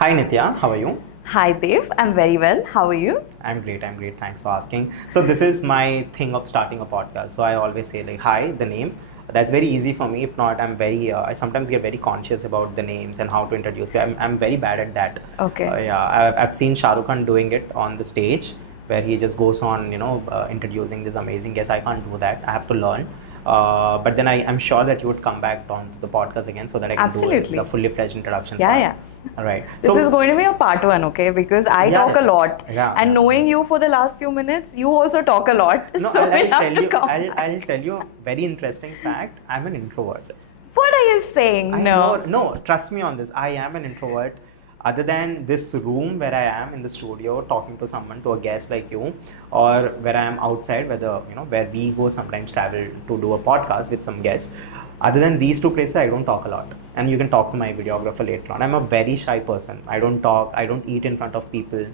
Hi Nitya, how are you? Hi Dev, I'm very well. How are you? I'm great, Thanks for asking. So this is my thing of starting a podcast. So I always say like, hi, the name. That's very easy for me. If not, I sometimes get very conscious about the names and how to introduce people. I'm very bad at that. Okay. Yeah, I've seen Shah Rukh Khan doing it on the stage where he just goes on, introducing this amazing guest. I can't do that. I have to learn. But then I'm sure that you would come back on to the podcast again so that I can Absolutely. do the fully fledged introduction. Yeah, part. yeah. All right. This is going to be a part one, okay? Because I talk a lot. Yeah. And knowing you for the last few minutes, you also talk a lot. No, so I'll tell you a very interesting fact. I'm an introvert. What are you saying? No, trust me on this. I am an introvert. Other than this room where I am in the studio talking to someone, to a guest like you, or where I am outside, where we go sometimes travel to do a podcast with some guests. Other than these two places, I don't talk a lot. And you can talk to my videographer later on. I'm a very shy person. I don't talk. I don't eat in front of people.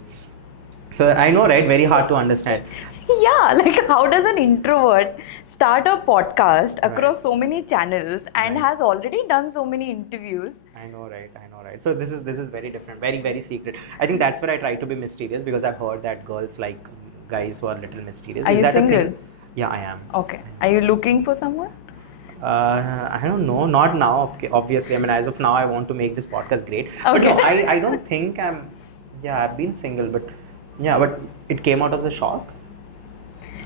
So I know, right? Very hard to understand. Yeah, like how does an introvert start a podcast across so many channels and has already done so many interviews? I know, right? So this is very different, very, very secret. I think that's where I try to be mysterious because I've heard that girls like guys who are a little mysterious. Are you that single? A thing? Yeah, I am. Okay. Are you looking for someone? I don't know. Not now, obviously. I mean, as of now, I want to make this podcast great. Okay. But no, I don't think I'm... Yeah, I've been single, but it came out as a shock.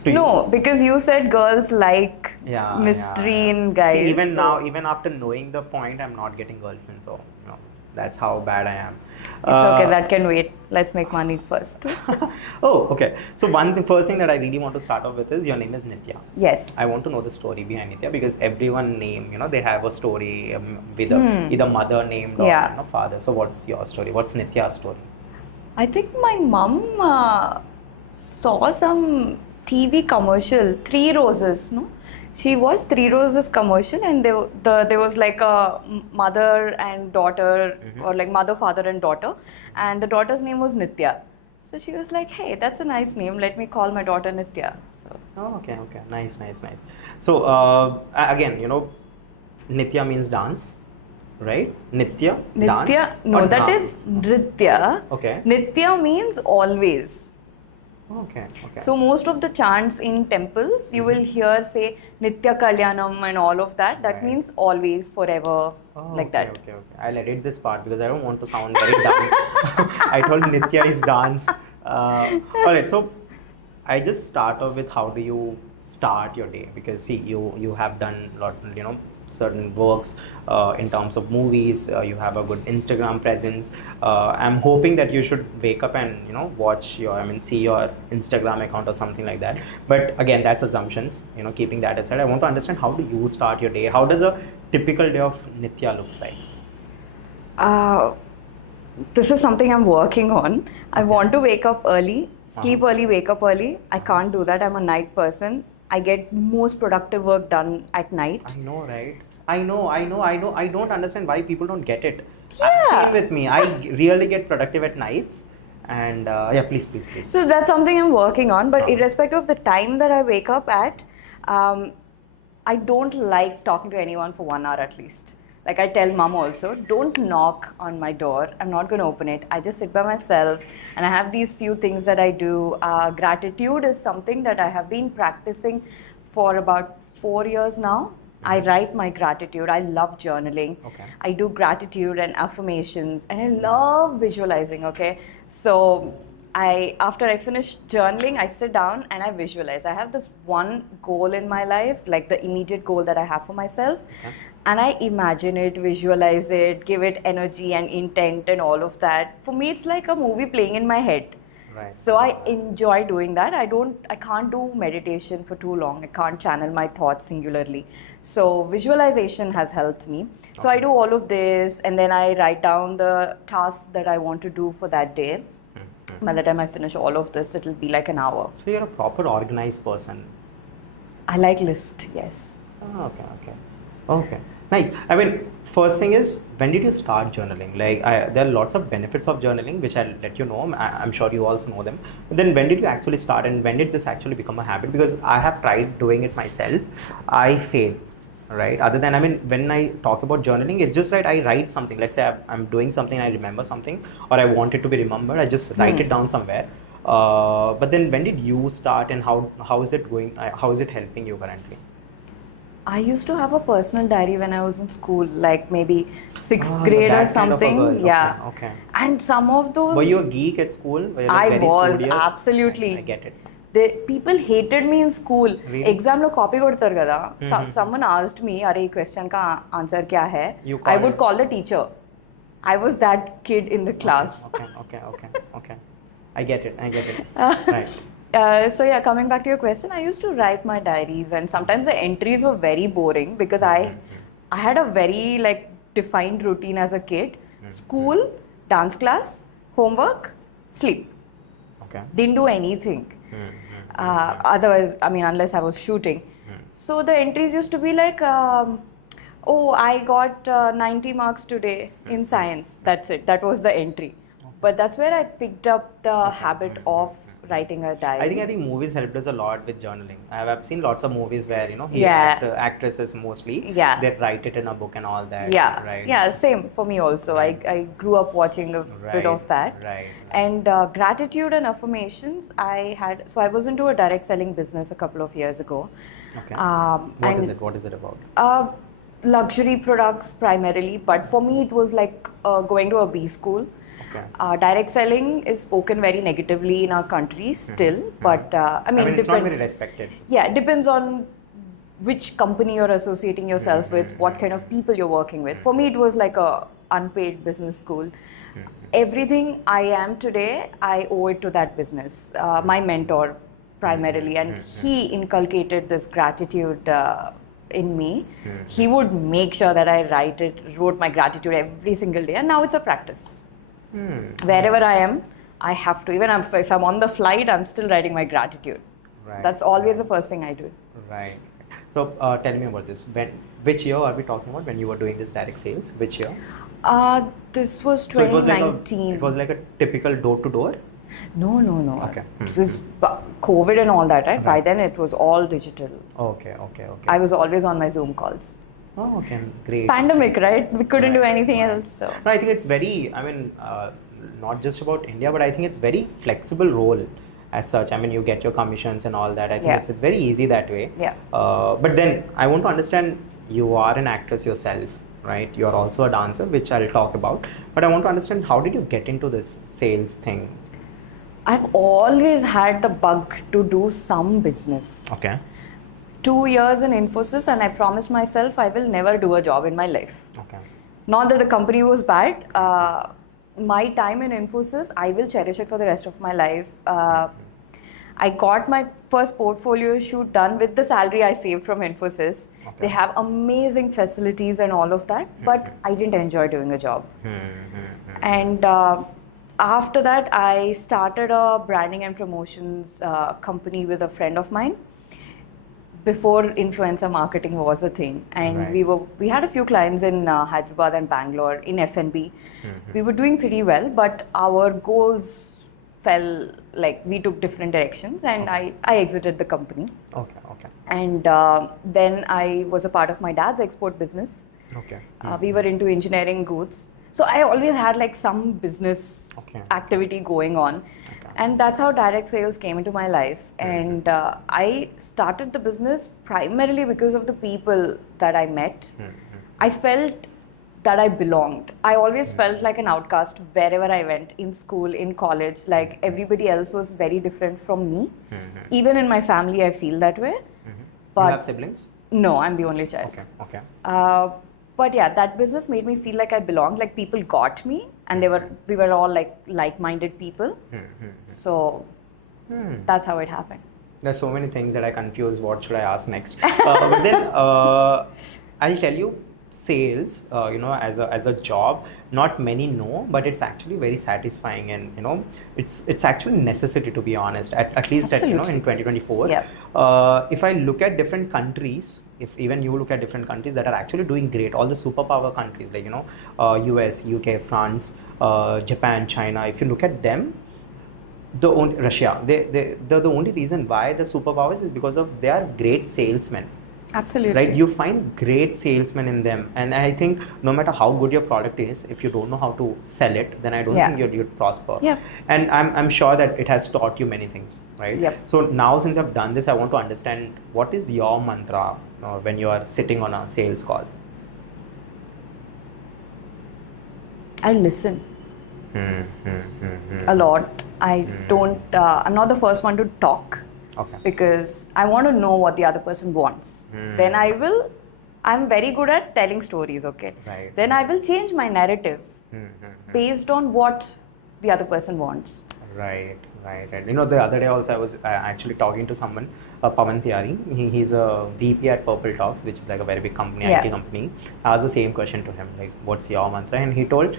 No, because you said girls like mystery in guys. See, even now, even after knowing the point, I'm not getting girlfriend. So, that's how bad I am. It's okay, that can wait. Let's make money first. Oh, okay. So first thing that I really want to start off with is your name is Nitya. Yes. I want to know the story behind Nitya because everyone name, they have a story with either mother named or father. So what's your story? What's Nitya's story? I think my mom saw some TV commercial, Three Roses, no? She watched Three Roses commercial and there was like a mother and daughter or like mother, father and daughter, and the daughter's name was Nitya. So she was like, hey, that's a nice name. Let me call my daughter Nitya. So. Oh, okay. Nice. So again, Nitya means dance, right? Nitya, dance? No, that is Nritya. Okay. Nitya means always. Okay. So most of the chants in temples, you will hear say Nitya Kalyanam and all of that. That means always, forever, like that. Okay. I'll edit this part because I don't want to sound very dumb. I told Nitya is dance. Alright, so I just start off with how do you start your day? Because see, you have done a lot, certain works in terms of movies. You have a good Instagram presence. I'm hoping that you should wake up and see your Instagram account or something like that. But again, that's assumptions. Keeping that aside, I want to understand how do you start your day? How does a typical day of Nitya looks like? This is something I'm working on. I want to wake up early, sleep early, wake up early. I can't do that. I'm a night person. I get most productive work done at night. I know, right? I know. I don't understand why people don't get it. Yeah. Same with me. I really get productive at nights. And please. So that's something I'm working on. But irrespective of the time that I wake up at, I don't like talking to anyone for 1 hour at least. Like I tell mom also, don't knock on my door. I'm not going to open it. I just sit by myself and I have these few things that I do. Gratitude is something that I have been practicing for about 4 years now. I write my gratitude. I love journaling. Okay. I do gratitude and affirmations and I love visualizing, okay? So after I finish journaling, I sit down and I visualize. I have this one goal in my life, like the immediate goal that I have for myself. Okay. And I imagine it, visualize it, give it energy and intent and all of that. For me, it's like a movie playing in my head. Right. So I enjoy doing that. I can't do meditation for too long. I can't channel my thoughts singularly. So visualization has helped me. So I do all of this and then I write down the tasks that I want to do for that day. By the time I finish all of this, it'll be like an hour. So you're a proper organized person. I like list, yes. Oh, okay. Nice. I mean, first thing is, when did you start journaling? Like, there are lots of benefits of journaling, which I'll let you know. I'm sure you also know them. But then when did you actually start and when did this actually become a habit? Because I have tried doing it myself. I fail. right? Other than, I mean, when I talk about journaling, it's just right. I write something. Let's say I'm doing something, I remember something, or I want it to be remembered. I just write it down somewhere. But then, when did you start, and how is it going? How is it helping you currently? I used to have a personal diary when I was in school, like maybe sixth Ah, grade or that kind of a something. girl. Yeah. Okay. And some of those. Were you a geek at school? Were you like I very was, studious? absolutely. I get it. People hated me in school. Really? Exam lo copy kodtaru kada. Someone asked me, "Are question ka answer kya hai?" You I called would it. call the teacher. I was that kid in the class. Okay. I get it. Right. So yeah, coming back to your question, I used to write my diaries, and sometimes the entries were very boring because I had a very like defined routine as a kid: school, dance class, homework, sleep. Okay. Didn't do anything. Otherwise, I mean, unless I was shooting. So the entries used to be like, oh, I got 90 marks today in science. That's it. That was the entry. But that's where I picked up the habit of writing a diary. I think movies helped us a lot with journaling. I've seen lots of movies where actresses mostly they write it in a book and all that. Yeah, right. Yeah, same for me also. I grew up watching a bit of that. Right. And gratitude and affirmations, I was into a direct selling business a couple of years ago. Okay. What is it about? Luxury products primarily, but for me it was like going to a B school. Okay. Direct selling is spoken very negatively in our country still, but I mean, it's not very respected. Yeah, it depends on which company you're associating yourself with, what kind of people you're working with. For me, it was like a unpaid business school. Everything I am today, I owe it to that business. My mentor primarily, and he inculcated this gratitude in me. He would make sure that I wrote my gratitude every single day, and now it's a practice. Wherever I am, I have to. Even if I'm on the flight, I'm still writing my gratitude. Right. That's always the first thing I do. Right. So tell me about this. Which year are we talking about when you were doing this direct sales? Which year? This was 2019. So it was like a typical door-to-door? No. Okay. It was COVID and all that, right? By then it was all digital. Okay. I was always on my Zoom calls. Oh, okay, great. Pandemic, right? We couldn't do anything else. So. No, I think it's very, not just about India, but I think it's very flexible role as such. I mean, you get your commissions and all that. I think it's very easy that way. Yeah. But then I want to understand, you are an actress yourself, right? You're also a dancer, which I'll talk about. But I want to understand, how did you get into this sales thing? I've always had the bug to do some business. Okay. 2 years in Infosys, and I promised myself I will never do a job in my life. Okay. Not that the company was bad. My time in Infosys, I will cherish it for the rest of my life. I got my first portfolio shoot done with the salary I saved from Infosys. Okay. They have amazing facilities and all of that, but I didn't enjoy doing a job. And after that, I started a branding and promotions company with a friend of mine. Before influencer marketing was a thing, and we had a few clients in Hyderabad and Bangalore in F&B. We were doing pretty well, but our goals fell, like we took different directions, and I exited the company. Okay. And then I was a part of my dad's export business. Okay. We were into engineering goods. So I always had like some business activity going on. And that's how direct sales came into my life. And I started the business primarily because of the people that I met. I felt that I belonged. I always felt like an outcast wherever I went, in school, in college. Like everybody else was very different from me. Even in my family, I feel that way. But you have siblings? No, I'm the only child. Okay. But yeah, that business made me feel like I belonged. Like people got me, and we were all like-minded people. So that's how it happened. There's so many things that I confuse. What should I ask next? But then I'll tell you, sales, as a job, not many know, but it's actually very satisfying, and it's actually necessity, to be honest. At least in 2024. Yeah. If I look at different countries, if even you look at different countries that are actually doing great, all the superpower countries like US, UK, France, Japan, China. If you look at them, Russia, the only reason why the superpowers is because of they are great salesmen. Absolutely. Right? You find great salesmen in them, and I think no matter how good your product is, if you don't know how to sell it, then I don't think you'd prosper. Yep. And I'm sure that it has taught you many things, right? Yep. So now, since I've done this, I want to understand what is your mantra when you are sitting on a sales call. I listen a lot. I don't. I'm not the first one to talk. Okay. Because I want to know what the other person wants. Then I'm very good at telling stories, okay? Right. Then I will change my narrative based on what the other person wants. Right. You know, the other day also I was actually talking to someone, Pawan Tiwari. He's a VP at Purple Talks, which is like a very big company, IT company. I asked the same question to him, like, what's your mantra? And he told,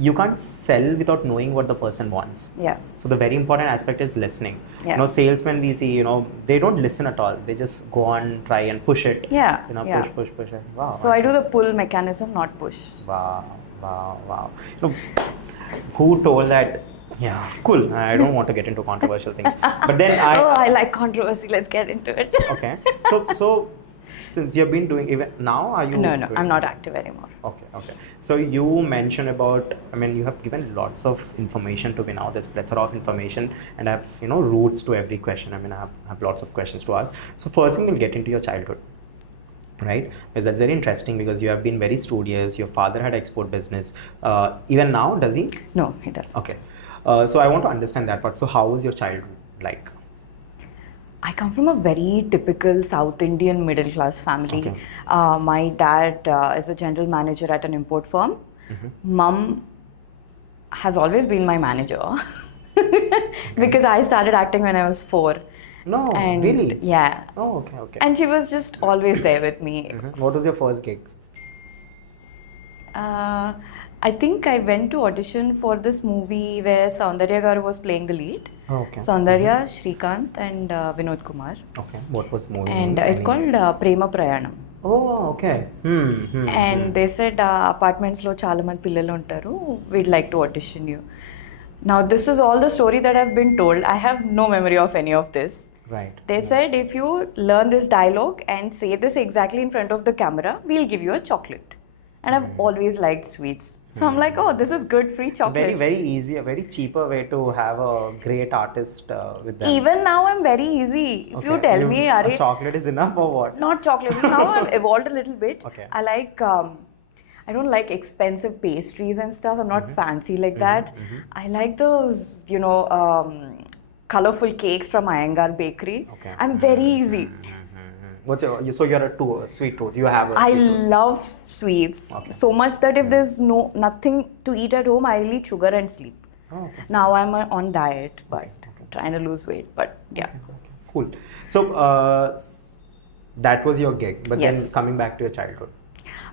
you can't sell without knowing what the person wants. Yeah. So the very important aspect is listening. Yeah. You know, salesmen we see, you know, they don't listen at all. They just go on, try and push it. Yeah. You know, push. Wow. So I do the pull mechanism, not push. Wow. You know, who told that? Yeah, cool. I don't want to get into controversial things, but then I like controversy. Let's get into it. Okay. So since you've been doing, even now, are you? No, I'm not active anymore. Okay. So you mentioned about, I mean, you have given lots of information to me now. There's plethora of information, and I have, you know, roots to every question. I mean, I have lots of questions to ask. So first thing, we'll get into your childhood, right? Because that's very interesting, because you have been very studious. Your father had export business. Even now, does he? No, he doesn't. Okay. So I want to understand that part. So how was your childhood like? I come from a very typical South Indian middle class family. Okay. My dad is a general manager at an import firm. Mum has always been my manager because I started acting when I was 4. No, and really? Yeah. Oh, okay. And she was just always there with me. What was your first gig? I think I went to audition for this movie where Saundarya Garu was playing the lead. Oh, okay. Saundarya, Shrikant and Vinod Kumar. Okay. What was the movie And name? it's called Prema Prayanam. Oh, okay. And they said apartments lo chaala mandi pillalu untaru. We'd like to audition you. Now this is all the story that I've been told. I have no memory of any of this. Right. They said if you learn this dialogue and say this exactly in front of the camera, we'll give you a chocolate. And I've always liked sweets. So I'm like, oh, this is good, free chocolate. Very easy, a very cheaper way to have a great artist with them. Even now I'm very easy. If you tell me, a chocolate is enough or what? Not chocolate. Now I've evolved a little bit. Okay. I like, I don't like expensive pastries and stuff. I'm not fancy like that. I like those, you know, colorful cakes from Iyengar Bakery. Okay. I'm very easy. So you're a sweet tooth. You have a sweet tooth. Love sweets so much that if there's nothing to eat at home, I'll eat sugar and sleep. Oh, okay. Now I'm on diet, but trying to lose weight. But yeah. Okay. Cool. So that was your gig, but then coming back to your childhood.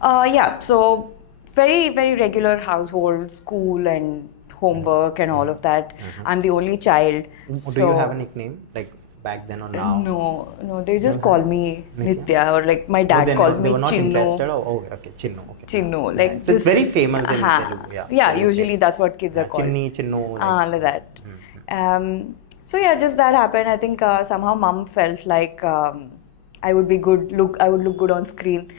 Yeah. So very regular household, school and homework and all of that. I'm the only child. Do you have a nickname like back then or now? No, they just call me Nitya, or like my dad calls me They were not Chinnu. interested? Oh, okay, Chinnu. Okay. Chinnu, like so it's very famous in Telugu. Yeah, usually that's what kids are called. Chinnu. Like that. So yeah, just that happened. I think somehow mom felt like I would look good on screen.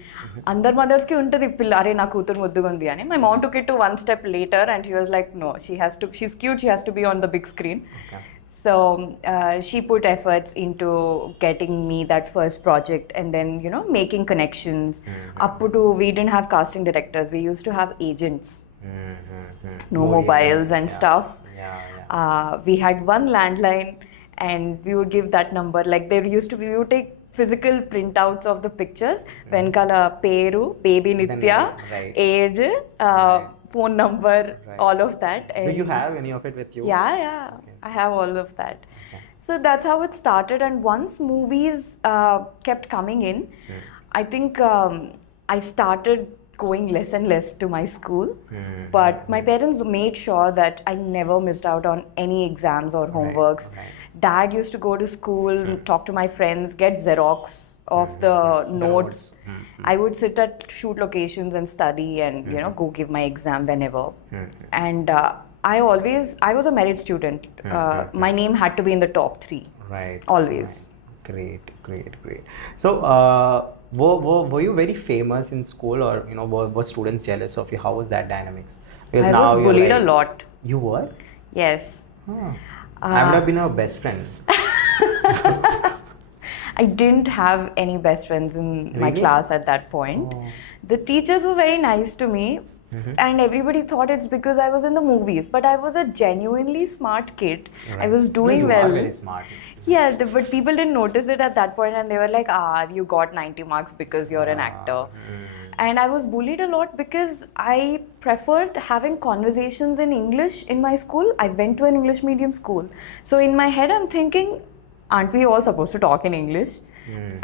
Andar mothers ki untadi pilla are na kootur mudduga undi ani. My mom took it to one step later and she was like, no, she's cute, she has to be on the big screen. Okay. So she put efforts into getting me that first project and then, you know, making connections. We didn't have casting directors. We used to have agents. No mobiles and stuff. We had one landline and we would give that number. Like we would take physical printouts of the pictures. Venkala Peru, baby Nitya, age, phone number, all of that. And do you have any of it with you? Yeah. Okay. I have all of that. Okay. So that's how it started. And once movies kept coming in, I think I started going less and less to my school. But my parents made sure that I never missed out on any exams or homeworks. Dad used to go to school, talk to my friends, get Xerox of the notes. I would sit at shoot locations and study and, you know, go give my exam whenever. And I was a merit student. My name had to be in the top 3. Right. Always. Great. So Were you very famous in school, or were students jealous of you? How was that dynamics? Because I now was you're bullied a like, lot. you were? Yes. Huh. I would have been a best friend. I didn't have any best friends in my Really? class at that point. Oh. The teachers were very nice to me, and everybody thought it's because I was in the movies. But I was a genuinely smart kid. I Right. was doing you well. are very smart. Yeah, but people didn't notice it at that point, and they were like, you got 90 marks because you're an actor. And I was bullied a lot because I preferred having conversations in English in my school. I went to an English medium school. So in my head, I'm thinking, aren't we all supposed to talk in English?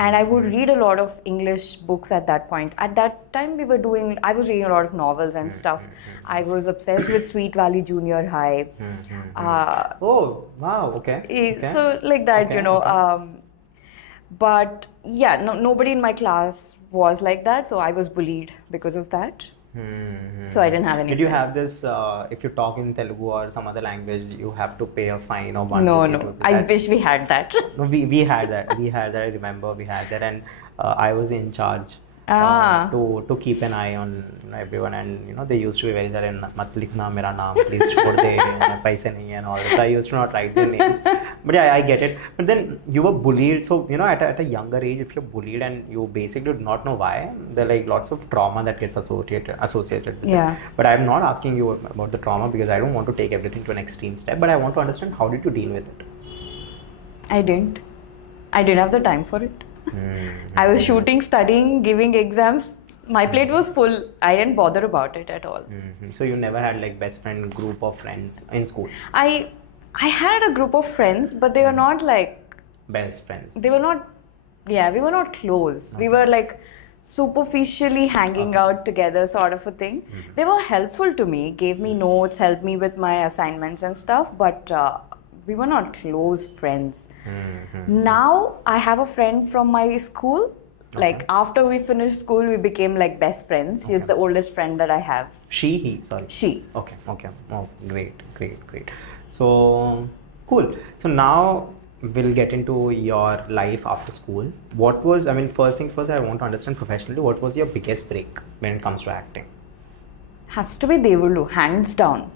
And I would read a lot of English books at that point. At that time, I was reading a lot of novels and stuff. I was obsessed with Sweet Valley Junior High. Oh, wow, okay. So like that, Okay. But yeah, nobody in my class was like that. So I was bullied because of that. So I didn't have any Did you friends. have this, if you talk in Telugu or some other language, you have to pay a fine of 1 No, rupee no. to I that? wish we had that. No, we had that. We had that. I remember we had that, and I was in charge to keep an eye on everyone, and they used to be very sad. Mat likhna mera naam, please chhod de, paise nahi hai and all that. So I used to not write their names. But yeah, I get it. But then you were bullied. So at a younger age, if you're bullied and you basically do not know why, there are like lots of trauma that gets associated with Yeah. it. But I'm not asking you about the trauma because I don't want to take everything to an extreme step. But I want to understand, how did you deal with it? I didn't have the time for it. I was shooting, studying, giving exams. My plate was full. I didn't bother about it at all. So you never had like best friend group of friends in school? I had a group of friends, but they were not like, Best friends. we were not close. We were like superficially hanging out together, sort of a thing. They were helpful to me, gave me notes, helped me with my assignments and stuff, but we were not close friends. Now I have a friend from my school. Like after we finished school, we became like best friends. She's the oldest friend that I have. He, sorry. She. Okay. Oh, great. So, cool. So now we'll get into your life after school. First things first, I want to understand professionally, what was your biggest break when it comes to acting? Has to be Devullu, hands down.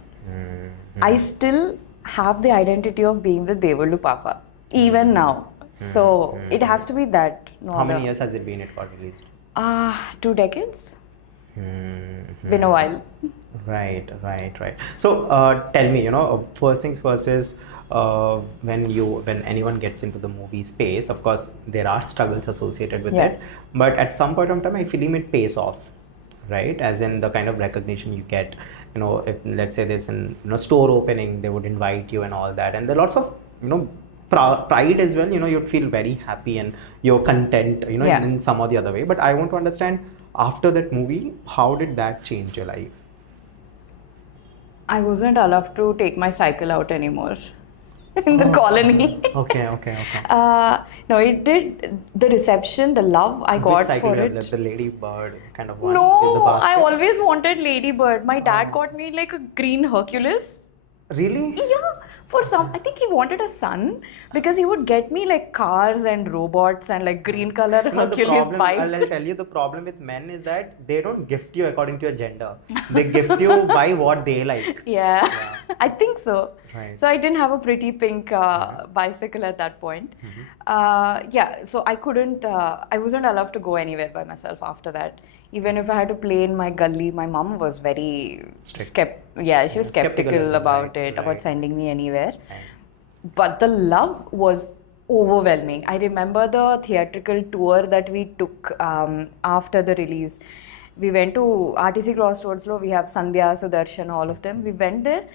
I still have the identity of being the Devullu Papa, even now. So it has to be that. No How many other. years has it been it got released? 2 decades. Been a while. Right. So tell me, first things first is when anyone gets into the movie space, of course there are struggles associated with it, but at some point of time I feel it pays off, right? As in the kind of recognition you get, if let's say there's an store opening, they would invite you and all that, and there are lots of pride as well. You'd feel very happy and you're content, in some or the other way. But I want to understand, after that movie, how did that change your life? I wasn't allowed to take my cycle out anymore in the colony. Okay. No, it did. The reception, the love I got Which cycle for you have it. left? The ladybird kind of one with the No, basket? I always wanted ladybird. My dad got me like a green Hercules. Really? Yeah, I think he wanted a son because he would get me like cars and robots and like green color The Hercules problem, bike. I'll tell you, the problem with men is that they don't gift you according to your gender. They gift you by what they like. Yeah. I think so. Right. So I didn't have a pretty pink bicycle at that point. So I wasn't allowed to go anywhere by myself after that. Even if I had to play in my gully, my mom was very Strict. she was skeptical about it, about sending me anywhere. But the love was overwhelming. I remember the theatrical tour that we took after the release. We went to RTC Crossroads, we have Sandhya, Sudarshan, all of them. We went there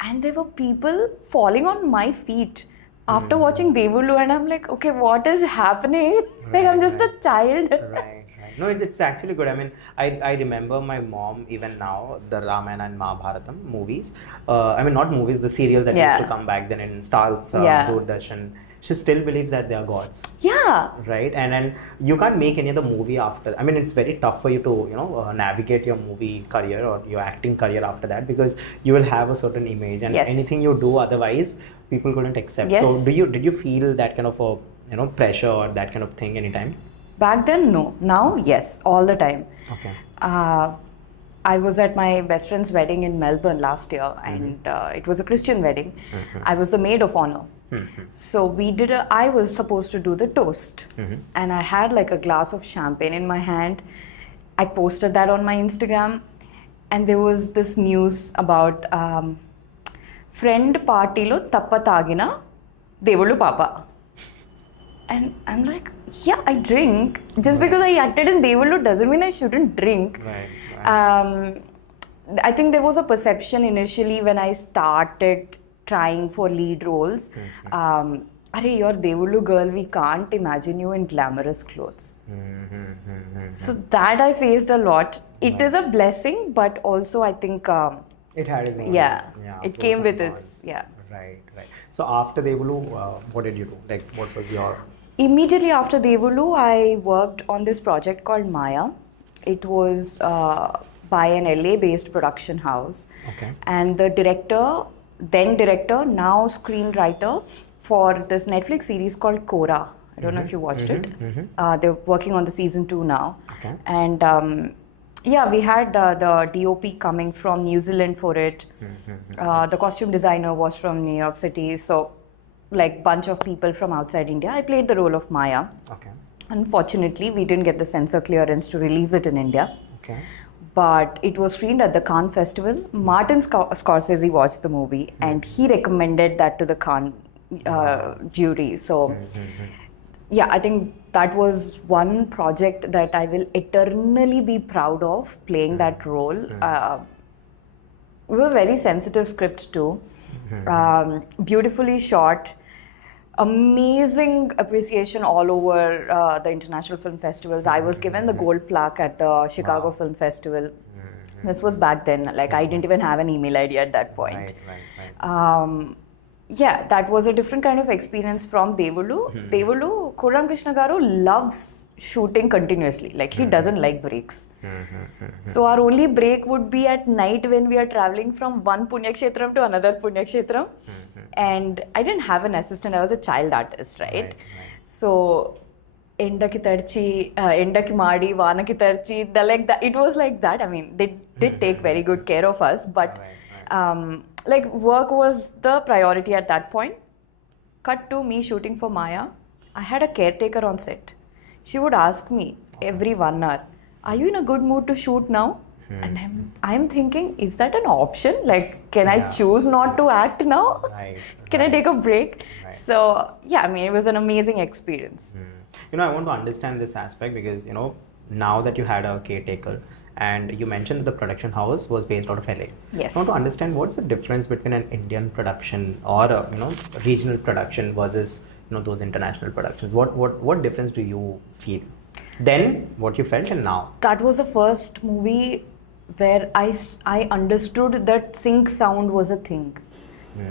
and there were people falling on my feet after watching Devullu, and I'm like, okay, what is happening? Like, I'm just a child. Right. No, it's actually good. I remember my mom, even now, the Ramayana and Mahabharatam movies. Not movies, the serials that used to come back then in Star Utsav, Doordarshan. She still believes that they are gods. Yeah. Right? And you can't make any other movie after. It's very tough for you to, navigate your movie career or your acting career after that, because you will have a certain image, and anything you do otherwise, people couldn't accept. Yes. So did you feel that kind of a, pressure or that kind of thing anytime? Back then, no. Now, yes, all the time. Okay. I was at my best friend's wedding in Melbourne last year, and it was a Christian wedding. I was the maid of honor. So I was supposed to do the toast, and I had like a glass of champagne in my hand. I posted that on my Instagram, and there was this news about friend partylo tappa tagina Devullu papa. And I'm like, yeah, I drink. Just because I acted in Devullu doesn't mean I shouldn't drink. Right. I think there was a perception initially when I started trying for lead roles. Arey, you're Devullu girl, we can't imagine you in glamorous clothes. So that I faced a lot. It is a blessing, but also I think... it had its own. It came with its... Right. So after Devullu, what did you do? Like, what was your... Immediately after Devullu, I worked on this project called Maya. It was by an LA-based production house. Okay. And the then director, now screenwriter for this Netflix series called Cora. I don't know if you watched it. They're working on the season 2 now. Okay. And we had the DOP coming from New Zealand for it. The costume designer was from New York City. So, like bunch of people from outside India. I played the role of Maya. Okay. Unfortunately, we didn't get the censor clearance to release it in India. Okay. But it was screened at the Cannes Festival. Martin Scorsese watched the movie and he recommended that to the Cannes jury. So, I think that was one project that I will eternally be proud of, playing that role. We were very sensitive scripts too. Beautifully shot. Amazing appreciation all over the international film festivals. I was given the gold plaque at the Chicago Film Festival. This was back then. Like, I didn't even have an email ID at that point. Right. That was a different kind of experience from Devullu. Devullu, Koram Krishna Garu loves shooting continuously. Like, he doesn't like breaks. So our only break would be at night when we are traveling from one Punyakshetram to another Punyakshetram. And I didn't have an assistant. I was a child artist, right? So, endaki tarchi, endaki maadi, vaanaki tarchi, like that. It was like that. I mean, they did take very good care of us, but like work was the priority at that point. Cut to me shooting for Maya. I had a caretaker on set. She would ask me every 1 hour, are you in a good mood to shoot now? And I'm thinking, is that an option? Like, can I choose not to act now? Can I take a break? So, I mean, it was an amazing experience. I want to understand this aspect because, now that you had a caretaker and you mentioned that the production house was based out of LA. Yes. I want to understand what's the difference between an Indian production or a, regional production versus, those international productions. What difference do you feel? Then, what you felt and now? That was the first movie where I understood that sync sound was a thing.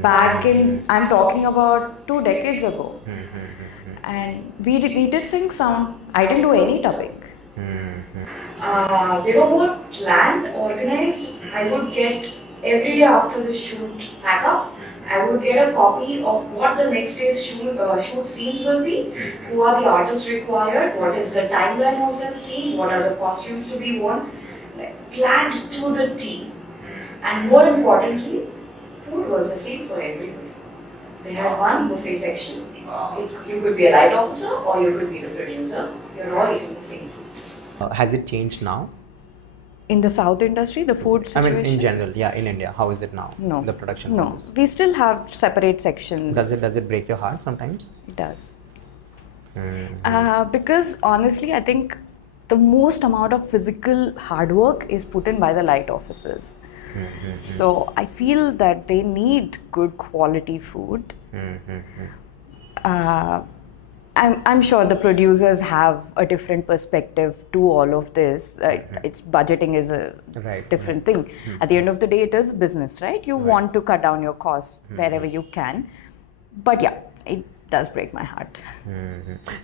Back in, I'm talking about 2 decades ago. And we did sync sound. I didn't do any dubbing. They were more planned, organized. I would get every day after the shoot pack up, I would get a copy of what the next day's shoot scenes will be, who are the artists required, what is the timeline of that scene, what are the costumes to be worn, like planned to the T. And more importantly, food was the same for everybody. They had one buffet section. You could be a light officer or you could be the producer. You're all eating the same food. Has it changed now? In the South industry, the food situation? I mean, in general, in India, how is it now? No. The production No. process? We still have separate sections. Does it break your heart sometimes? It does. Because honestly, I think the most amount of physical hard work is put in by the light officers. So I feel that they need good quality food. I'm sure the producers have a different perspective to all of this. It's budgeting is a different thing. At the end of the day, it is business, right? You want to cut down your costs wherever you can. But it does break my heart.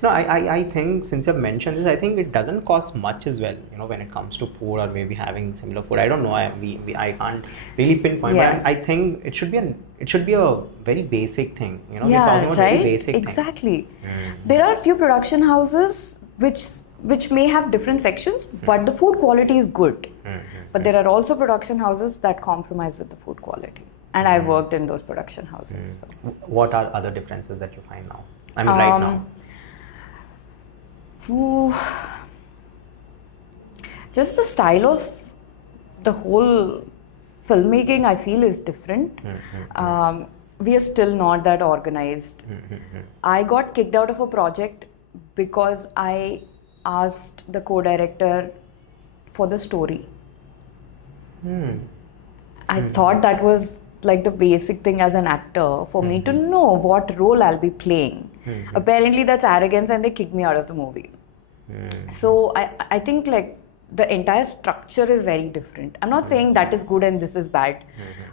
No, I think since you've mentioned this, I think it doesn't cost much as well, when it comes to food or maybe having similar food. I don't know, I can't really pinpoint, but I think it should be a very basic thing, we're talking about very basic exactly. thing. There are few production houses which which may have different sections, but the food quality is good. But there are also production houses that compromise with the food quality. And I've worked in those production houses. So. What are other differences that you find now? I mean, right now. Just the style of the whole filmmaking, I feel, is different. We are still not that organized. I got kicked out of a project because I asked the co-director for the story. I thought that was like the basic thing as an actor for me to know what role I'll be playing. Apparently that's arrogance and they kicked me out of the movie. So I think like the entire structure is very different. I'm not saying that is good and this is bad.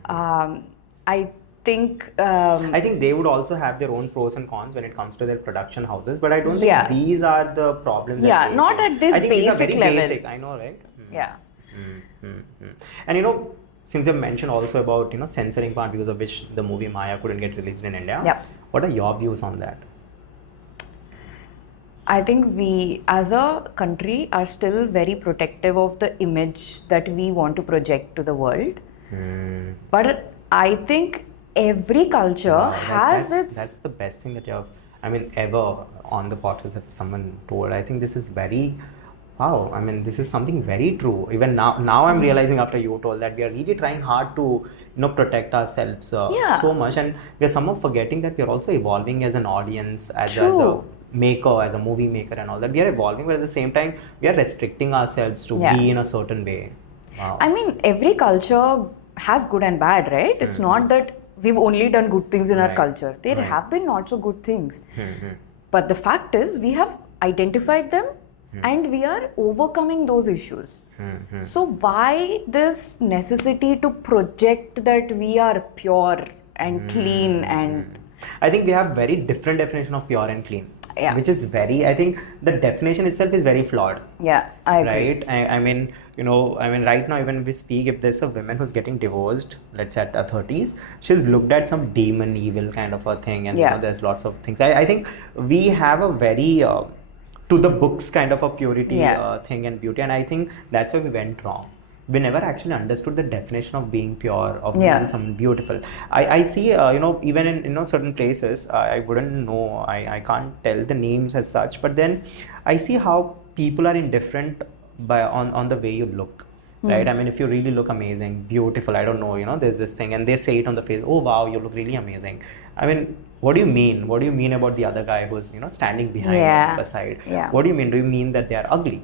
I think they would also have their own pros and cons when it comes to their production houses, but I don't think these are the problems. Not at this basic level. I think these are very basic. I know, right? Yeah. And you know, since you mentioned also about censoring part because of which the movie Maya couldn't get released in India. What are your views on that? I think we as a country are still very protective of the image that we want to project to the world. But I think every culture has its... That's the best thing that you have, ever on the podcast that someone told. I think this is very... Wow, this is something very true. Even now I'm realizing after you told that we are really trying hard to, protect ourselves so much, and we are somehow forgetting that we are also evolving as an audience, as a maker, as a movie maker, and all that. We are evolving, but at the same time, we are restricting ourselves to be in a certain way. Wow. Every culture has good and bad, right? It's not that we've only done good things in our culture. There have been not so good things. But the fact is, we have identified them. And we are overcoming those issues. So why this necessity to project that we are pure and clean and... I think we have very different definition of pure and clean. Which is I think the definition itself is very flawed. Yeah, I agree. Right? Right now, even we speak, if there's a woman who's getting divorced, let's say at her 30s, she's looked at some demon evil kind of a thing, and there's lots of things. I think we have a very... to the books kind of a purity thing and beauty, and I think that's where we went wrong. We never actually understood the definition of being pure, of being something beautiful. I see, even in certain places, I wouldn't know, I can't tell the names as such, but then I see how people are indifferent on the way you look. Right? If you really look amazing, beautiful, I don't know, there's this thing, and they say it on the face, oh wow, you look really amazing. What do you mean? What do you mean about the other guy who's, standing behind the side? What do you mean? Do you mean that they are ugly?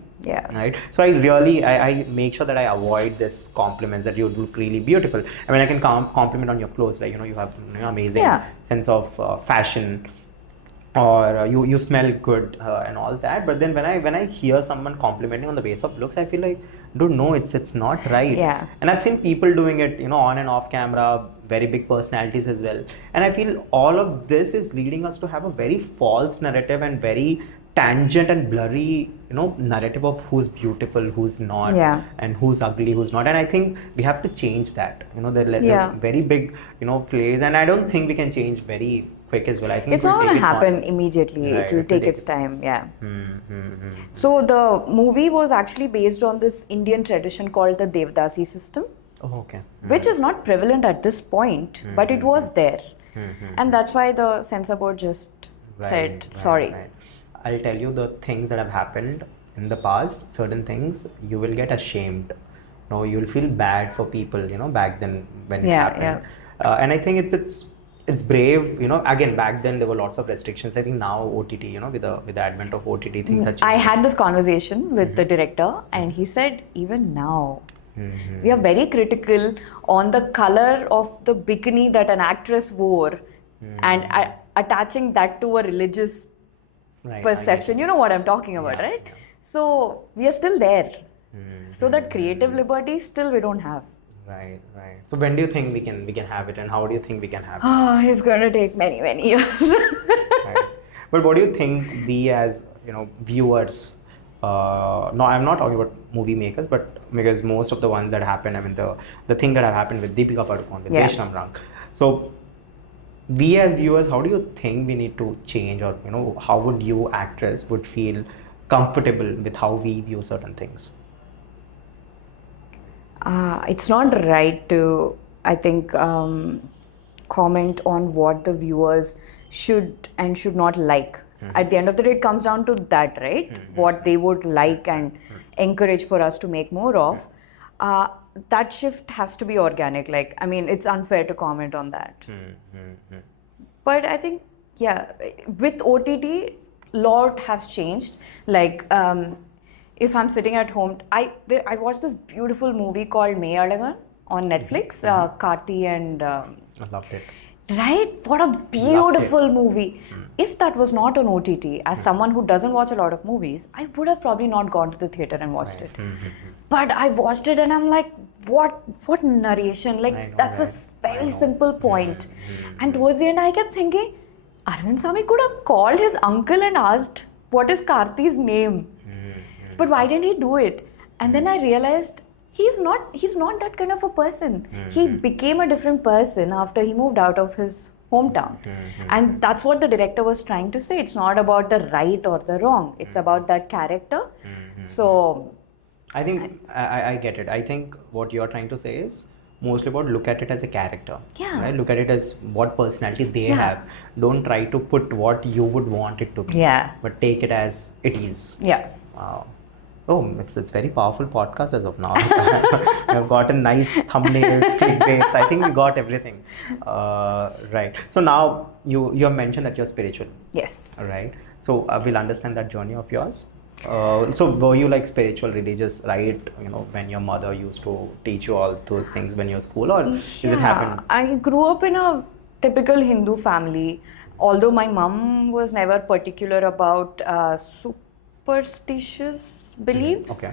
Right? So I make sure that I avoid this compliments that you look really beautiful. I can compliment on your clothes, like, you have amazing sense of fashion, or you smell good and all that. But then when I hear someone complimenting on the basis of looks, I feel like, dude, no, it's not right. And I've seen people doing it, on and off camera, very big personalities as well. And I feel all of this is leading us to have a very false narrative and very tangent and blurry, narrative of who's beautiful, who's not, and who's ugly, who's not. And I think we have to change that. The very big, phase. And I don't think we can change very quick as well. I think it's not going to happen immediately. It will take its time. So the movie was actually based on this Indian tradition called the Devdasi system. Oh, okay. Which is not prevalent at this point, but it was there. And that's why the censor board just said sorry. I'll tell you the things that have happened in the past, certain things, you will get ashamed. You'll feel bad for people, back then when it happened. And I think it's brave, again, back then there were lots of restrictions. I think now OTT, with the advent of OTT, things are changing. I had this conversation with the director, and he said, even now, we are very critical on the color of the bikini that an actress wore and attaching that to a religious perception. You know what I'm talking about, right? So we are still there. So that creative liberty still we don't have. Right. So when do you think we can have it, and how do you think we can have it? It's going to take many, many years. But what do you think we as, viewers, no, I'm not talking about movie makers, but because most of the ones that happen, the thing that have happened with Deepika Padukone, with Deshnam Rang. So we as viewers, how do you think we need to change, or how would you actress would feel comfortable with how we view certain things? It's not right to, I think, comment on what the viewers should and should not like. At the end of the day, it comes down to that, right? What they would like and encourage for us to make more of. That shift has to be organic. Like, I mean, it's unfair to comment on that. But I think, yeah, with OTT, lot has changed. Like, if I'm sitting at home, I watched this beautiful movie called Meyalagan on Netflix, Karthi and... I loved it. Right? What a beautiful movie. If that was not on OTT, as someone who doesn't watch a lot of movies, I would have probably not gone to the theater and watched it. But I watched it and I'm like, what narration? Like, that's a very simple point. And towards the end, I kept thinking, Arvind Swamy could have called his uncle and asked, what is Karthi's name? But why didn't he do it? And then I realized, he's not that kind of a person. He became a different person after he moved out of his hometown. And that's what the director was trying to say. It's not about the right or the wrong. It's about that character. So I think I get it. I think what you're trying to say is mostly about look at it as a character. Yeah. Right? Look at it as what personality they have. Don't try to put what you would want it to be. Yeah. But take it as it is. Yeah. Wow. Oh, it's very powerful podcast as of now. I've got a nice thumbnails, clickbaits. I think we got everything. Right. So now you have mentioned that you're spiritual. Yes. Right. So we'll understand that journey of yours. So were you like spiritual, religious, right? You know, when your mother used to teach you all those things when you're school, or is it happen? I grew up in a typical Hindu family. Although my mom was never particular about superstitious beliefs. Okay.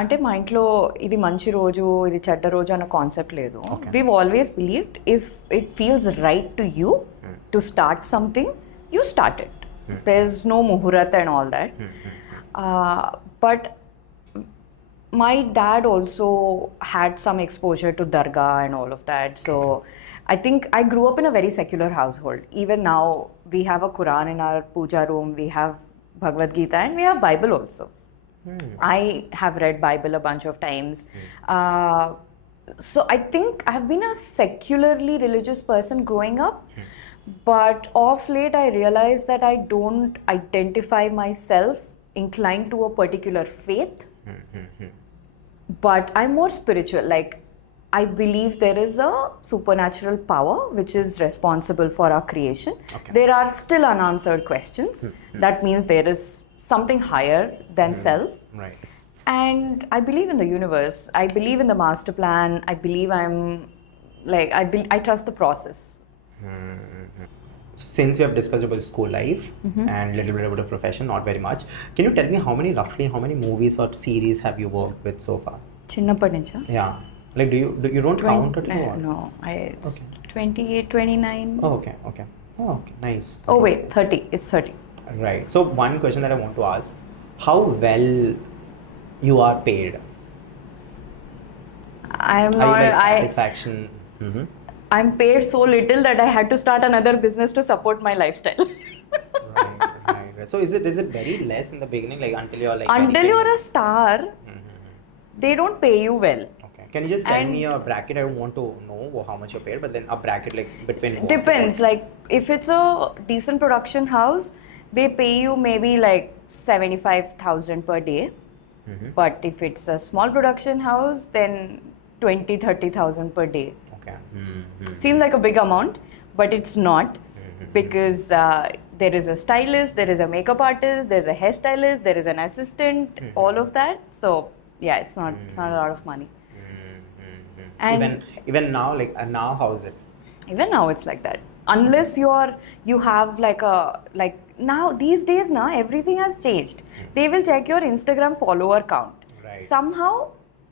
అంటే మా ఇంట్లో ఇది మంచి రోజు ఇది చెడ్డ రోజు అన్న కాన్సెప్ట్ లేదు. We've always believed if it feels right to you to start something, you start it. There's no muhurat and all that. But my dad also had some exposure to dargah and all of that. So I think I grew up in a very secular household. Even now we have a Quran in our puja room, we have Bhagavad Gita, and we have Bible also. I have read Bible a bunch of times. So I think I've been a secularly religious person growing up. But of late I realized that I don't identify myself inclined to a particular faith. But I'm more spiritual. Like, I believe there is a supernatural power which is responsible for our creation. There are still unanswered questions. That means there is something higher than self. Right. And I believe in the universe. I believe in the master plan. I believe I trust the process. So since we have discussed about school life and a little bit about the profession, not very much, can you tell me roughly how many movies or series have you worked with so far? Chinnapadi nuncha? Yeah. Like, do you don't count it? No, 28, 29. Oh, okay. Oh, okay, nice. Oh wait, 30. It's 30. Right. So one question that I want to ask: how well you are paid? I'm Are not. you like satisfaction? I'm paid so little that I had to start another business to support my lifestyle. Right. So is it very less in the beginning, like until you're like until you're a star, they don't pay you well. Okay. Can you just tell me a bracket? I don't want to know how much you're paid, but then a bracket like between. Depends. Like, if it's a decent production house, they pay you maybe like 75,000 per day. But if it's a small production house, then 20,000-30,000 per day. Okay. Seems like a big amount, but it's not, because there is a stylist, there is a makeup artist, there's a hairstylist, there is an assistant, all of that. So yeah, it's not a lot of money. And even now, now how is it? Even now it's like that. Unless you have like now these days now everything has changed. They will check your Instagram follower count. Right. Somehow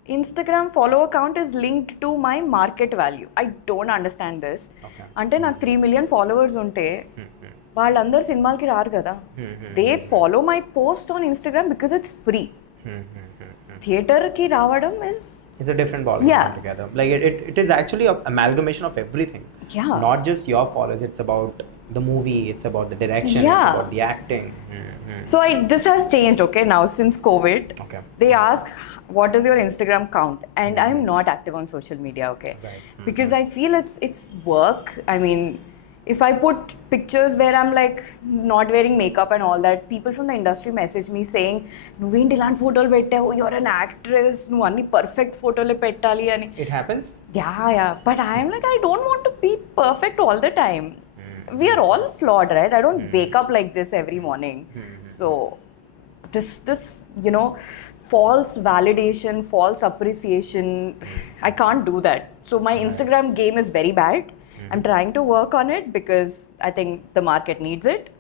Instagram follower count is linked to my market value. I don't understand this. అంటే నాకు 3 million followers ఉంటే వాళ్ళందరూ సినిమాలకి రారు కదా. They follow my post on Instagram because it's free. Theater ki రావడం is a different ballgame altogether. Like it is actually an amalgamation of everything. Yeah. Not just your followers. It's about the movie, it's about the direction, it's Yeah. about the acting. So this has changed, okay, now since COVID. Okay. They ask, what is your Instagram count? And I'm not active on social media, okay? Right. Because I feel it's work. I mean, if I put pictures where I'm like not wearing makeup and all that, people from the industry message me saying, "Nuvendi ilanti photo pettavu, you're an actress, nu anni perfect photole pettali ani." It happens? Yeah. But I'm like, I don't want to be perfect all the time. We are all flawed, right? I don't wake up like this every morning. So this false validation, false appreciation, I can't do that. So my Instagram game is very bad. I'm trying to work on it because I think the market needs it.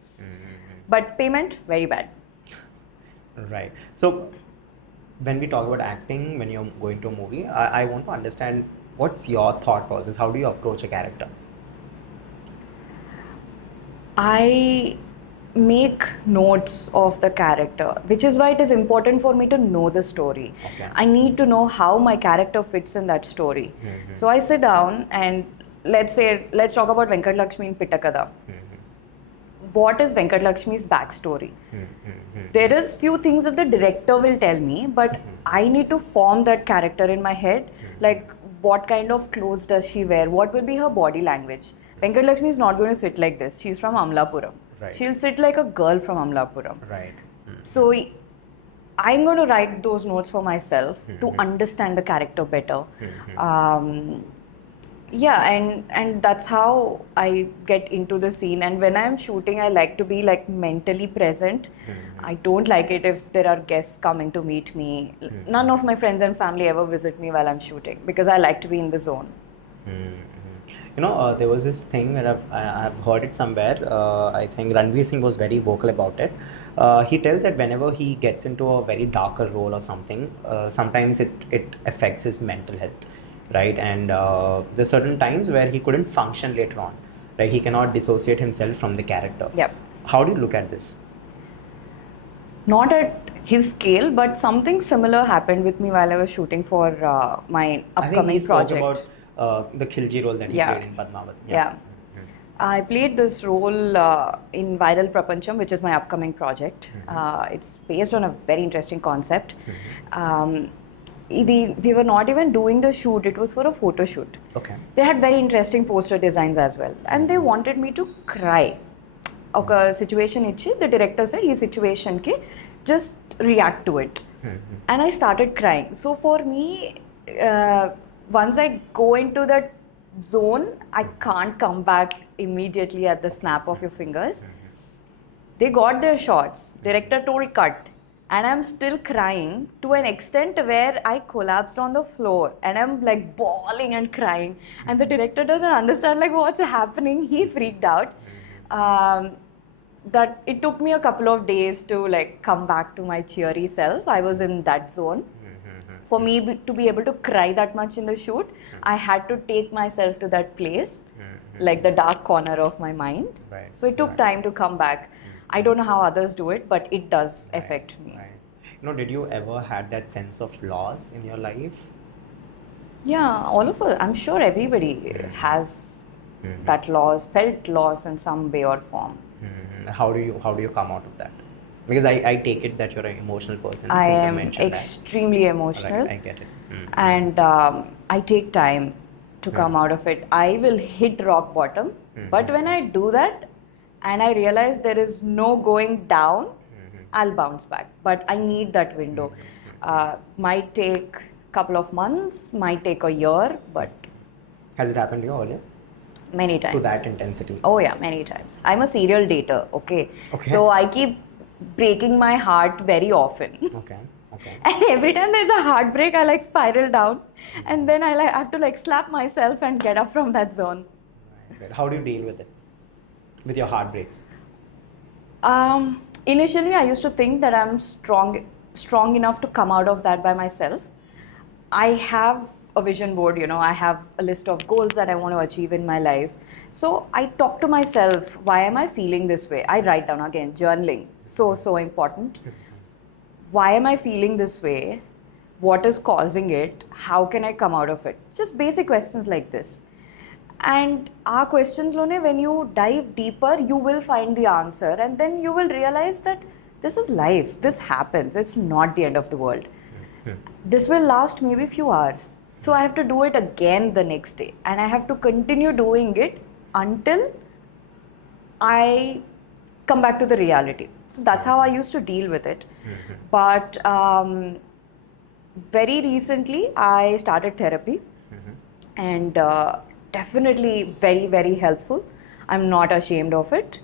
But payment, very bad. Right. So when we talk about acting, when you're going to a movie, I want to understand what's your thought process. How do you approach a character? I make notes of the character, which is why it is important for me to know the story. Okay. I need to know how my character fits in that story. So I sit down and let's talk about Venkat Lakshmi in Pittakada. What is Venkat Lakshmi's backstory? There is few things that the director will tell me, but I need to form that character in my head. Like, what kind of clothes does she wear? What will be her body language? Venkat Lakshmi is not going to sit like this. She's from Amlapuram. Right. She'll sit like a girl from Amlapuram. Right. So I'm going to write those notes for myself to understand the character better. And that's how I get into the scene. And when I'm shooting, I like to be like mentally present. I don't like it if there are guests coming to meet me. None of my friends and family ever visit me while I'm shooting because I like to be in the zone. There was this thing that I've heard it somewhere. I think Ranveer Singh was very vocal about it. He tells that whenever he gets into a very darker role or something, sometimes it affects his mental health, right? And there's certain times where he couldn't function later on, right? He cannot dissociate himself from the character. Yep. How do you look at this? Not at his scale, but something similar happened with me while I was shooting for my upcoming I think he project. spoke about the Khilji role that he played in Padmavat. Yeah. I played this role in Viral Prapancham, which is my upcoming project. It's based on a very interesting concept. We were not even doing the shoot, it was for a photo shoot. Okay. They had very interesting poster designs as well. And they wanted me to cry. Oka situation ichi, the director said, "Ee situation ki just react to it." And I started crying. So for me, once I go into that zone, I can't come back immediately at the snap of your fingers. They got their shots. Director told cut. And I'm still crying to an extent where I collapsed on the floor and I'm like bawling and crying. And the director doesn't understand like what's happening. He freaked out. That it took me a couple of days to like come back to my cheery self. I was in that zone. For me to be able to cry that much in the shoot, I had to take myself to that place, like the dark corner of my mind. Right. So it took time to come back. I don't know how others do it, but it does affect me. Right. Did you ever had that sense of loss in your life? Yeah, all of us. I'm sure everybody has that loss, felt loss in some way or form. How do you come out of that? Because I take it that you're an emotional person. I since am you mentioned extremely emotional. Right, I get it. And I take time to come out of it. I will hit rock bottom, but when I do that and I realize there is no going down, I'll bounce back. But I need that window. Might take a couple of months, might take a year, but... Has it happened to you earlier? Many times. To that intensity? Oh yeah, many times. I'm a serial dater, okay? So I keep breaking my heart very often. Okay. And every time there's a heartbreak, I like spiral down. And then I have to like slap myself and get up from that zone. Right. How do you deal with it? With your heartbreaks? Initially, I used to think that I'm strong enough to come out of that by myself. I have a vision board, I have a list of goals that I want to achieve in my life. So I talk to myself, why am I feeling this way? I write down again, journaling, so important. Why am I feeling this way? What is causing it? How can I come out of it? Just basic questions like this. And our questions lone, when you dive deeper, you will find the answer, and then you will realize that this is life, this happens, it's not the end of the world. This will last maybe few hours, so I have to do it again the next day, and I have to continue doing it until I come back to the reality. So that's how I used to deal with it. But very recently I started therapy, and definitely very, very helpful. I'm not ashamed of it.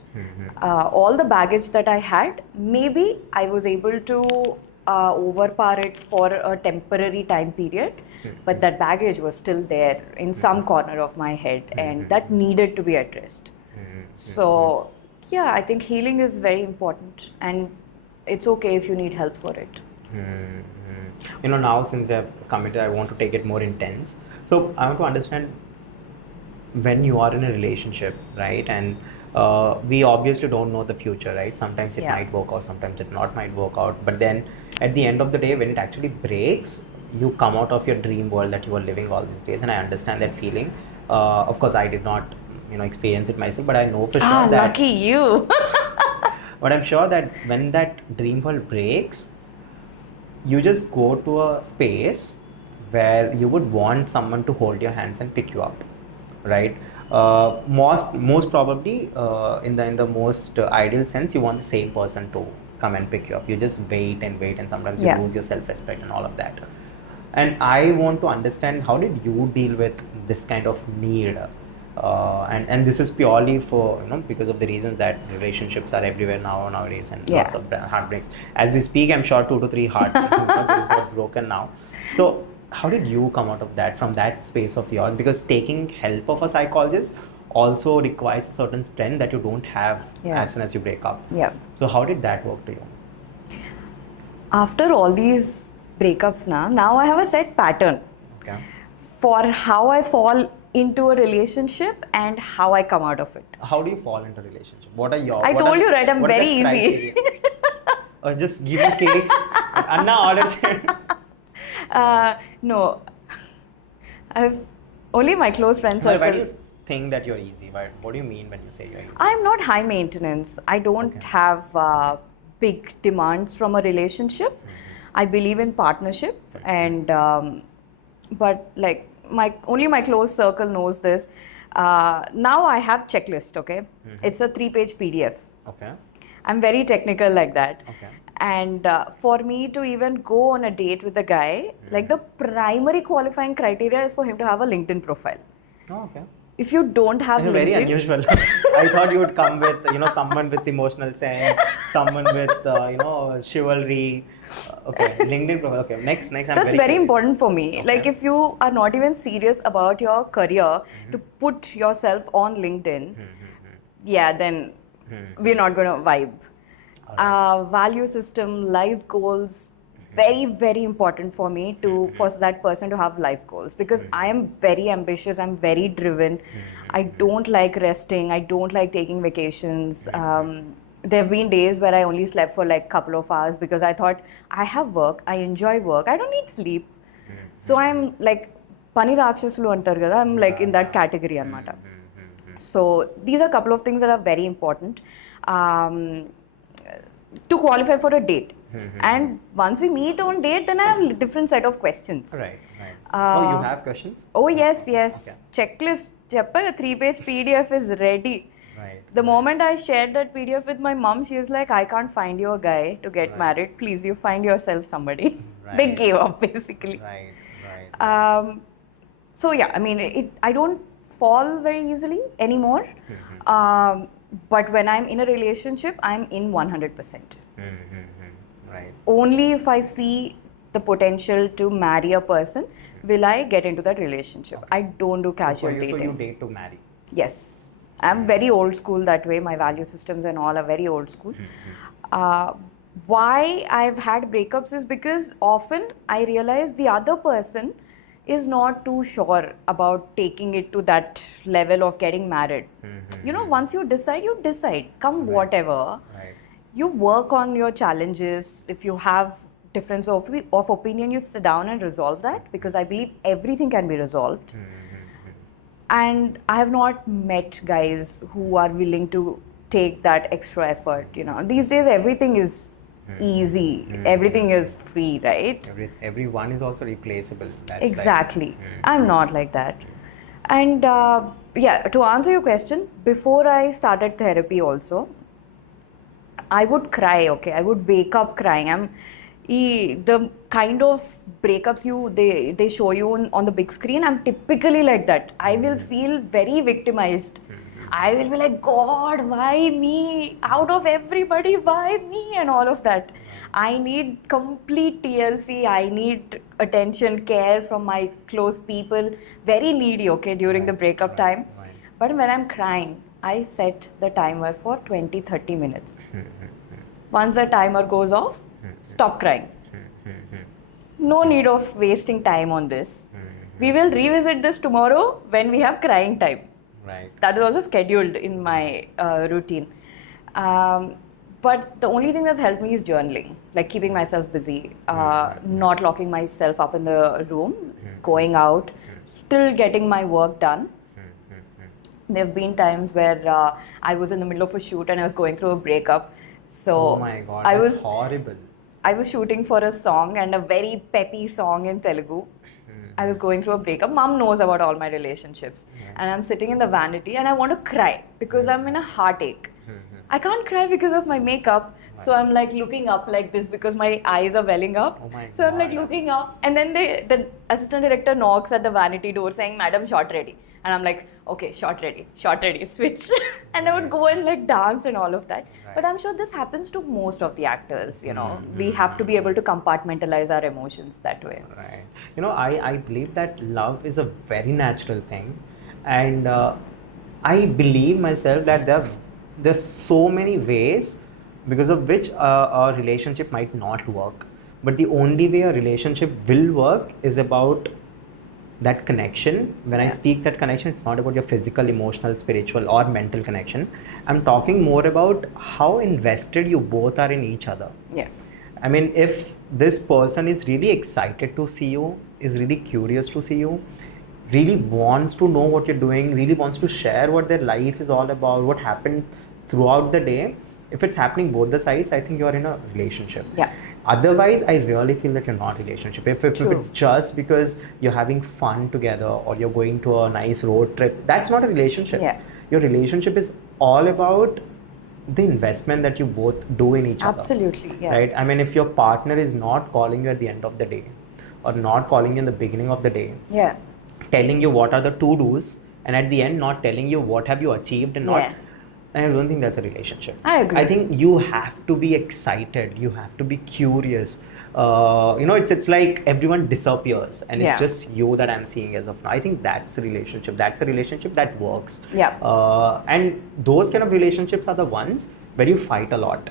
All the baggage that I had, maybe I was able to overpower it for a temporary time period, but that baggage was still there in some corner of my head, and that needed to be addressed. So yeah, I think healing is very important, and it's okay if you need help for it. You know, now since we have committed, I want to take it more intense. So I want to understand, when you are in a relationship, right, and we obviously don't know the future, right? Sometimes it might work out, sometimes it might work out, but then at the end of the day, when it actually breaks, you come out of your dream world that you were living all these days. And I understand that feeling. Of course, I did not, you know, experience it myself, but I know for sure that Lucky you. but I'm sure that when that dream world breaks, you just go to a space where you would want someone to hold your hands and pick you up, right? Most probably, in the most ideal sense, you want the same person to come and pick you up. You just wait, and sometimes you lose your self-respect and all of that. And I want to understand, how did you deal with this kind of need? And this is purely for, you know, because of the reasons that relationships are everywhere nowadays, and lots of heartbreaks. As we speak, I'm sure 2 to 3 hearts just got broken now. So how did you come out of that, from that space of yours? Because taking help of a psychologist also requires a certain strength that you don't have as soon as you break up. So how did that work to you? After all these breakups now I have a set pattern for how I fall into a relationship and how I come out of it. How do you fall into a relationship? What are your... I told you, right? I'm very easy. Or just give you cakes. Anna ordered. No. I've only my close friends circle. Why do you think that you're easy? What do you mean when you say you're easy? I'm not high maintenance. I don't have big demands from a relationship. I believe in partnership, and but like my close circle knows this. Now I have checklist. Okay, it's a 3-page PDF. Okay. I'm very technical like that. Okay. And for me to even go on a date with a guy, like the primary qualifying criteria is for him to have a LinkedIn profile. Oh, okay. If you don't have LinkedIn... Very unusual. I thought you would come with, you know, someone with emotional sense, someone with, you know, chivalry. Okay, LinkedIn profile. Okay, next. That's very important for me. Okay. Like, if you are not even serious about your career to put yourself on LinkedIn, then we're not going to vibe. Value system, life goals, very, very important for me for that person to have life goals, because I am very ambitious, I'm very driven. I don't like resting, I don't like taking vacations. There have been days where I only slept for like a couple of hours because I thought, I have work, I enjoy work, I don't need sleep. So I'm like, Pani Rakshasulu antaru kada, I'm like in that category anamata. So these are a couple of things that are very important to qualify for a date. And once we meet on date, then I have a different set of questions. Right. Oh, you have questions? Oh, yes. Okay. Checklist, a 3-page PDF is ready. Right. The moment I shared that PDF with my mom, she was like, I can't find you a guy to get married. Please, you find yourself somebody. They gave up, basically. Right. So, yeah, I mean, I don't fall very easily anymore. But when I'm in a relationship, I'm in 100%. Right. Only if I see the potential to marry a person will I get into that relationship. I don't do casual dating. So you date to marry? Yes. I'm very old school that way. My value systems and all are very old school. Why I've had breakups is because often I realize the other person is not too sure about taking it to that level of getting married. You know, once you decide, come whatever. Right. You work on your challenges. If you have difference of opinion, you sit down and resolve that, because I believe everything can be resolved. And I have not met guys who are willing to take that extra effort. These days everything is easy, everything is free, right? Everyone is also replaceable. That's Exactly. like, I'm not like that. And yeah, to answer your question, before I started therapy also, I would cry, okay? I would wake up crying. The kind of breakups they show you on the big screen, I'm typically like that. I will feel very victimized. I will be like, God, why me? Out of everybody, why me? And all of that. I need complete TLC. I need attention, care from my close people. Very needy, okay, during the breakup time. right. But when I'm crying, I set the timer for 20-30 minutes. Once the timer goes off, stop crying. No need of wasting time on this. We will revisit this tomorrow when we have crying time. Right. That is also scheduled in my routine. But the only thing that's helped me is journaling, like keeping myself busy, not locking myself up in the room, going out, still getting my work done. There have been times where I was in the middle of a shoot and I was going through a breakup. So Oh my God, that's horrible. I was shooting for a song, and a very peppy song in Telugu. I was going through a breakup. Mom knows about all my relationships. And I'm sitting in the vanity and I want to cry because I'm in a heartache. I can't cry because of my makeup. So I'm like looking up like this because my eyes are welling up. Oh my So I'm like God. looking up, and then the assistant director knocks at the vanity door saying, "Madam, shot ready." And I'm like, okay, shot ready, switch. And I would go and like dance and all of that. But I'm sure this happens to most of the actors, We have to be able to compartmentalize our emotions that way. Right. I believe that love is a very natural thing. And I believe myself that there's so many ways because of which a relationship might not work. But the only way a relationship will work is about that connection. When I speak that connection, it's not about your physical, emotional, spiritual or mental connection. I'm talking more about how invested you both are in each other. Yeah. I mean, if this person is really excited to see you, is really curious to see you, really wants to know what you're doing, really wants to share what their life is all about, what happened throughout the day, if it's happening both the sides, I think you're in a relationship. Yeah. Otherwise, I really feel that you're not in a relationship. If it's just because you're having fun together or you're going to a nice road trip, that's not a relationship. Yeah. Your relationship is all about the investment that you both do in each other. Absolutely, yeah. Right? I mean, if your partner is not calling you at the end of the day or not calling you in the beginning of the day, Yeah. telling you what are the to-dos and at the end not telling you what have you achieved and not, Yeah. I don't think that's a relationship. I agree. I think you have to be excited. You have to be curious. It's like everyone disappears and it's just you that I'm seeing as of now. I think that's a relationship. That's a relationship that works. Yeah. And those kind of relationships are the ones where you fight a lot.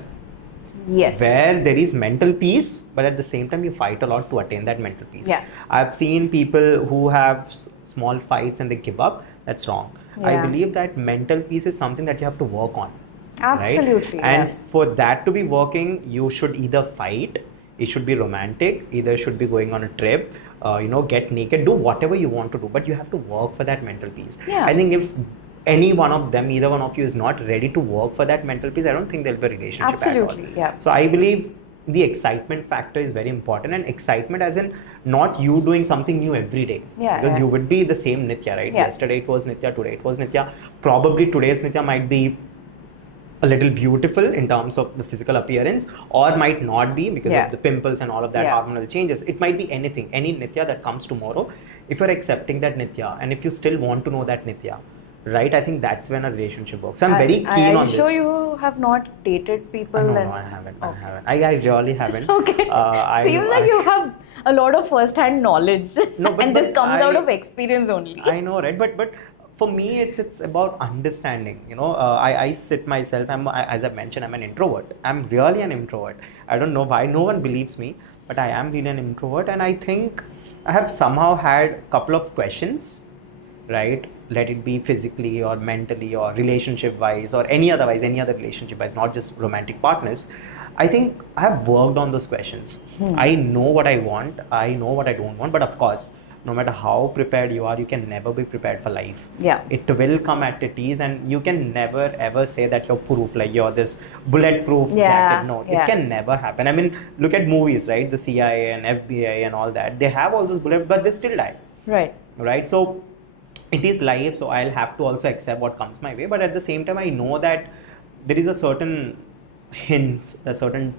Yes. Where there is mental peace, but at the same time you fight a lot to attain that mental peace. Yeah. I've seen people who have small fights and they give up. That's wrong. I Yeah. believe that mental peace is something that you have to work on. Absolutely. Right? And yeah. for that to be working, you should either fight, it should be romantic, either should be going on a trip, get naked, do whatever you want to do, but you have to work for that mental peace. Yeah. I think if any one of them, either one of you is not ready to work for that mental peace, I don't think there'll be a relationship Absolutely, at all. yeah. So I believe the excitement factor is very important, and excitement as in not you doing something new every day. Yeah, because yeah. you would be the same Nitya, right? Yeah. Yesterday it was Nitya, today it was Nitya. Probably today's Nitya might be a little beautiful in terms of the physical appearance, or might not be because of the pimples and all of that hormonal changes. It might be anything, any Nitya that comes tomorrow. If you're accepting that Nitya and if you still want to know that Nitya, right, I think that's when a relationship works. So I'm very keen on this. Are you sure you have not dated people? No, and... I haven't. Okay. I really haven't. Okay. Seems like you have a lot of first-hand knowledge. No, but- and this but comes out I- of experience only. I know, right? But for me, it's about understanding. I sit myself. As I mentioned, I'm an introvert. I'm really an introvert. I don't know why no one believes me, but I am really an introvert, and I think I have somehow had a couple of questions, right? Let it be physically or mentally or relationship-wise or any other relationship-wise, not just romantic partners. I think I have worked on those questions. I know what I want. I know what I don't want. But of course, no matter how prepared you are, you can never be prepared for life. Yeah. It will come at its ease, and you can never ever say that you're proof, like you're this bulletproof jacket. No, it can never happen. I mean, look at movies, right? The CIA and FBI and all that. They have all those bullets, but they still die. Right. So it is life, so I'll have to also accept what comes my way. But at the same time, I know that there is a certain hints, a certain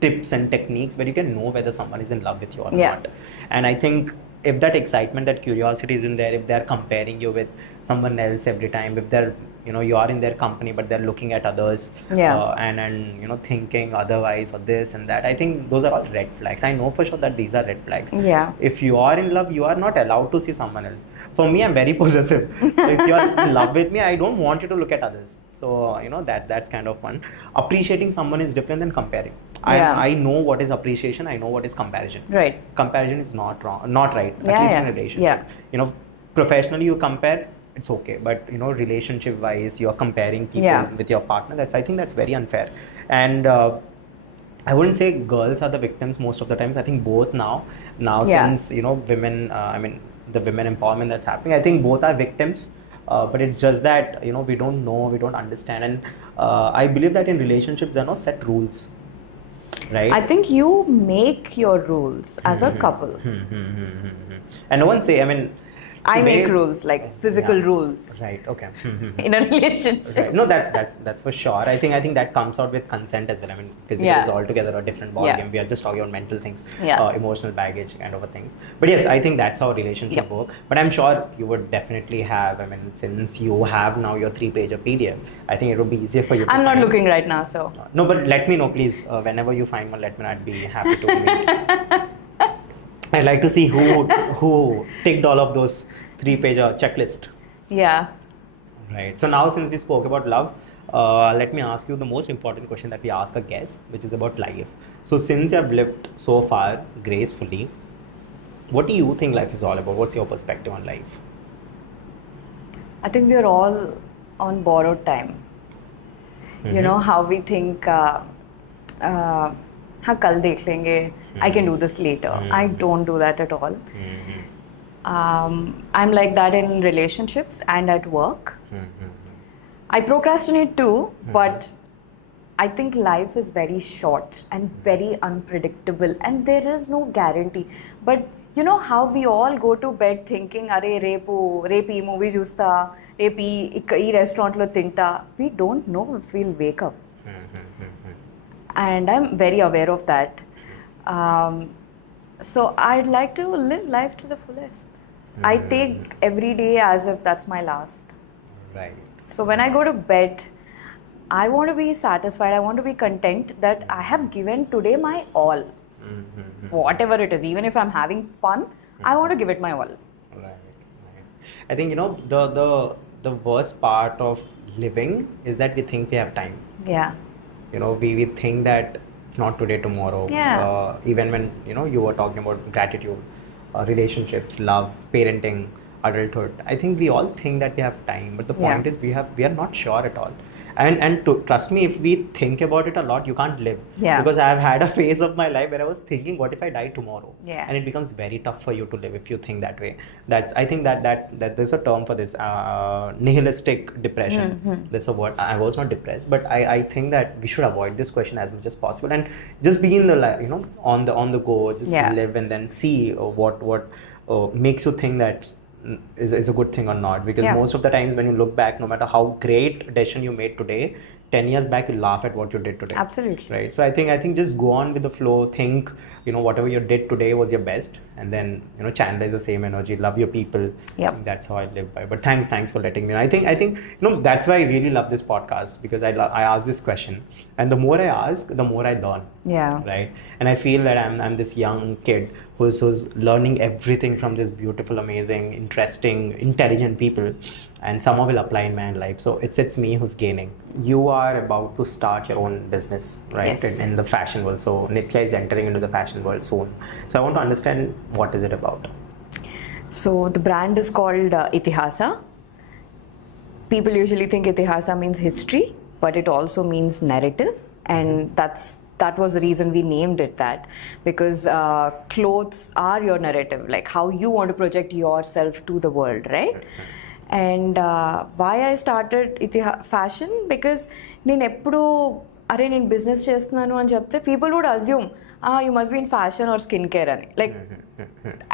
tips and techniques where you can know whether someone is in love with you or not. And I think if that excitement, that curiosity is in there, if they're comparing you with someone else every time, if they're, you are in their company but they're looking at others and thinking otherwise or this and that, I think those are all red flags. I know for sure that these are red flags. If you are in love, you are not allowed to see someone else. For me, I'm very possessive. So if you are in love with me, I don't want you to look at others. So that's kind of fun. Appreciating someone is different than comparing. I know what is appreciation. I know what is comparison. Comparison is not right. At least in a relationship. Professionally you compare, it's okay. But relationship wise, you're comparing people with your partner. I think that's very unfair. And I wouldn't say girls are the victims most of the times. I think both now since women. The women empowerment that's happening. I think both are victims. But it's just that we don't know, we don't understand, and I believe that in relationships there are no set rules, right? I think you make your rules as a couple. And no one say, I make rules, like physical rules. Right. Okay. In a relationship. Right. No, that's for sure. I think that comes out with consent as well. Physical is altogether a different ballgame. We are just talking about mental things, emotional baggage kind of a things. But yes, I think that's how relationship work. But I'm sure you would definitely have. Since you have now your 3-page PDF, I think it would be easier for you. I'm not looking right now, so. No, but let me know, please. Whenever you find one, let me know. I'd be happy to meet. I'd like to see who ticked all of those 3-page checklist. Yeah. Right. So now, since we spoke about love, let me ask you the most important question that we ask a guest, which is about life. So since you have lived so far gracefully, what do you think life is all about? What's your perspective on life? I think we are all on borrowed time. How we think, kal dekh lenge, I can do this later. I don't do that at all. I'm like that in relationships and at work. I procrastinate too, but I think life is very short and very unpredictable, and there is no guarantee. But how we all go to bed thinking, "Arey repi movie chusta, repi ee restaurant lo tinta." We don't know if we'll wake up. And I'm very aware of that. So I'd like to live life to the fullest. I take every day as if that's my last. Right. So when I go to bed, I want to be satisfied. I want to be content that I have given today my all. Whatever it is, even if I'm having fun, I want to give it my all. Right. I think the worst part of living is that we think we have time. Yeah. We think that not today, tomorrow. Even when you were talking about gratitude, relationships, love, parenting, adulthood, I think we all think that we have time, but the point is we are not sure at all. And trust me, if we think about it a lot, you can't live. Because I've had a phase of my life where I was thinking, what if I die tomorrow? And it becomes very tough for you to live if you think that way. I think that there's a term for this, nihilistic depression. There's a word. I was not depressed, but I think that we should avoid this question as much as possible and just be in the on the go, just live and then see what makes you think that is a good thing or not, because most of the times when you look back, no matter how great decision you made today, 10 years back you laugh at what you did today. Absolutely. Right. So I think just go on with the flow, think whatever you did today was your best, and then channelize the same energy, love your people. That's how I live by. But thanks for letting me. I think that's why I really love this podcast, because I ask this question, and the more I ask, the more I learn. Right. And I feel that I'm this young kid who's learning everything from this beautiful, amazing, interesting, intelligent people, and somehow will apply in my own life. So it's me who's gaining. You are about to start your own business, right? Yes. In the fashion world. So Nitya is entering into the fashion world soon. So I want to understand, what is it about? So the brand is called Itihasa. People usually think Itihasa means history, but it also means narrative, and that's that was the reason we named it that, because clothes are your narrative, like how you want to project yourself to the world, right? And why I started fashion, because నేను ఎప్పుడు అరే నేను business చేస్తున్నాను అని చెప్తే people would assume you must be in fashion or skincare అని, like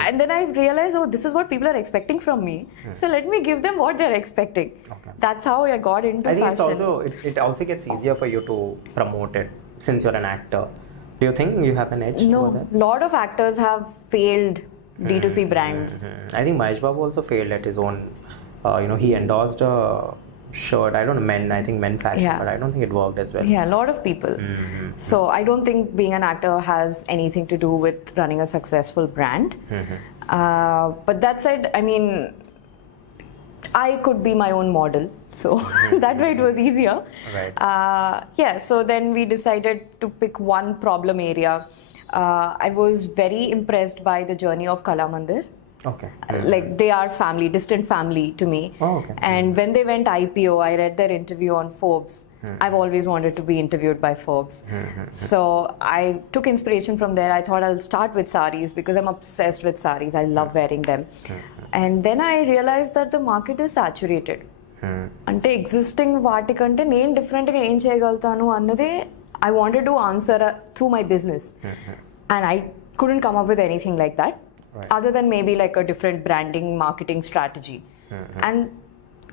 and then I realized, oh, this is what people are expecting from me, so let me give them what they're expecting. That's how I got into I think fashion. it also gets easier for you to promote it since you're an actor. Do you think you have an edge No, over that? lot of actors have failed D2C brands. I think Mahesh Babu also failed at his own. He endorsed a shirt. I don't know, men. I think men fashion, Yeah. but I don't think it worked as well. Yeah, a lot of people. So I don't think being an actor has anything to do with running a successful brand. But that said, I mean, I could be my own model, so that way it was easier. Right. Yeah, so then we decided to pick one problem area. I was very impressed by the journey of Kala Mandir. Okay. Like they are family, distant family to me. Oh, okay. And when they went IPO, I read their interview on Forbes. I've always wanted to be interviewed by Forbes. So I took inspiration from there. I thought I'll start with saris because I'm obsessed with saris. I love wearing them. And then I realized that the market is saturated. అంటే existing వాటికంటే నేను డిఫరెంట్గా ఏం చేయగలుగుతాను అన్నదే I wanted to answer through my business. And I couldn't come up with anything like that. Right. Other than maybe like a different branding marketing strategy. And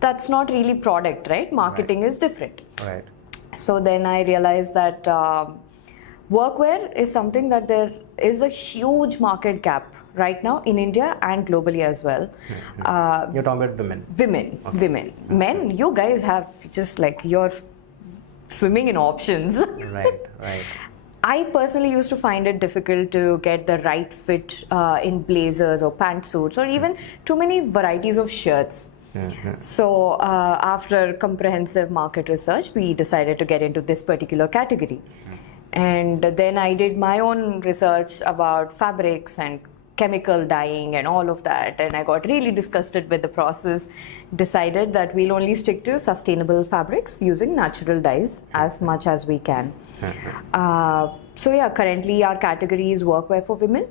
that's not really product, right? Marketing is different. Right. So then I realized that workwear is something that there is a huge market gap right now in India and globally as well. You're talking about women. Women. Men, you guys have just like, you're swimming in options. Right. I personally used to find it difficult to get the right fit in blazers or pantsuits or even too many varieties of shirts. So after comprehensive market research, we decided to get into this particular category. And then I did my own research about fabrics and chemical dyeing and all of that, and I got really disgusted with the process, decided that we'll only stick to sustainable fabrics using natural dyes as much as we can. So yeah, currently our category is workwear for women,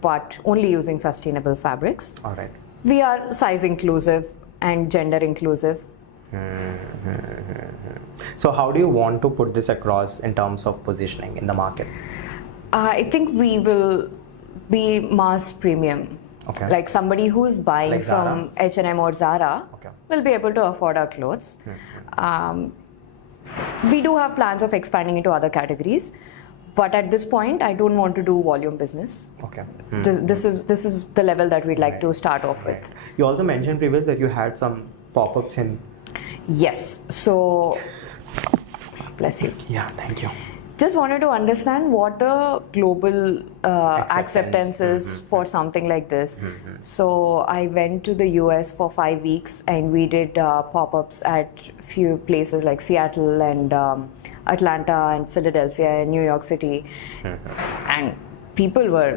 but only using sustainable fabrics. All right. We are size inclusive and gender inclusive. So how do you want to put this across in terms of positioning in the market? I think we will be mass premium. Okay. Like somebody who's buying Like from H&M or Zara Okay. will be able to afford our clothes. We do have plans of expanding into other categories, but at this point I don't want to do volume business. Okay. This is the level that we'd like to start off with. You also mentioned previously that you had some pop-ups in. Yes. So bless you. Yeah, thank you. Just wanted to understand what the global acceptance is for something like this. So I went to the US for 5 weeks and we did pop-ups at few places like Seattle and Atlanta and Philadelphia and New York City. And people were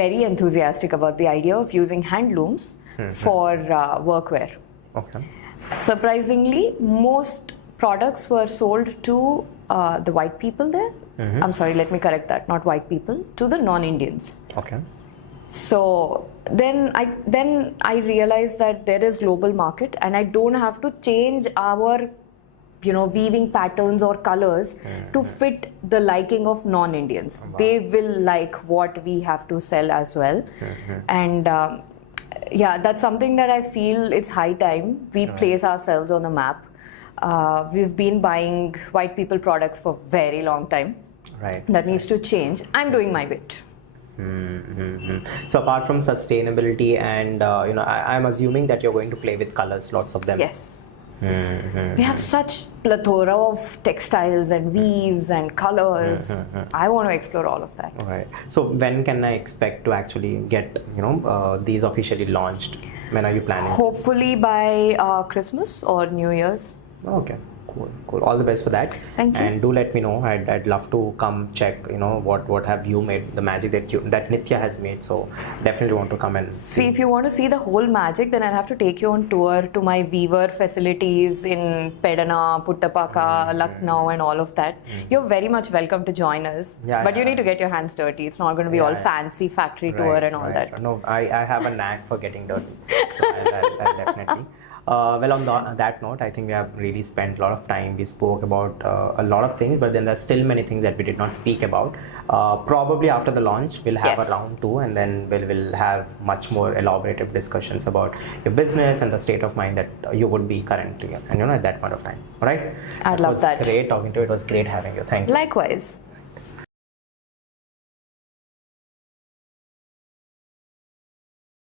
very enthusiastic about the idea of using handlooms for workwear. Okay. Surprisingly, most products were sold to the white people there. I'm sorry, let me correct that. Not white people, to the non-Indians. Okay. So then I realized that there is global market and I don't have to change our weaving patterns or colors to fit the liking of non-Indians. Wow. They will like what we have to sell as well. And yeah, that's something that I feel it's high time we place ourselves on the map. We've been buying white people products for very long time. Right. That needs to change. I'm doing my bit. So apart from sustainability and I'm assuming that you're going to play with colors, lots of them. Yes. We have such plethora of textiles and weaves and colors. I want to explore all of that. Right. So when can I expect to actually get these officially launched? When are you planning? Hopefully by Christmas or New Year's. Okay. Cool. All the best for that. Thank you. And do let me know. I'd love to come check. What have you made, the magic that Nitya has made. So definitely want to come and See, if you want to see the whole magic, then I'll have to take you on tour to my weaver facilities in Pedana, Puttapaka, Lucknow, and all of that. You're very much welcome to join us. But you need to get your hands dirty. It's not going to be all fancy factory tour and all that. No, I have a knack for getting dirty. So I'll definitely. Well, on that note, I think we have really spent a lot of time. We spoke about a lot of things, but then there's still many things that we did not speak about. Probably after the launch, we'll have a round 2, and then we'll have much more elaborative discussions about your business and the state of mind that you would be currently in, and at that point of time. All right? I'd love that. It was great talking to you. It was great having you. Thank you. Likewise.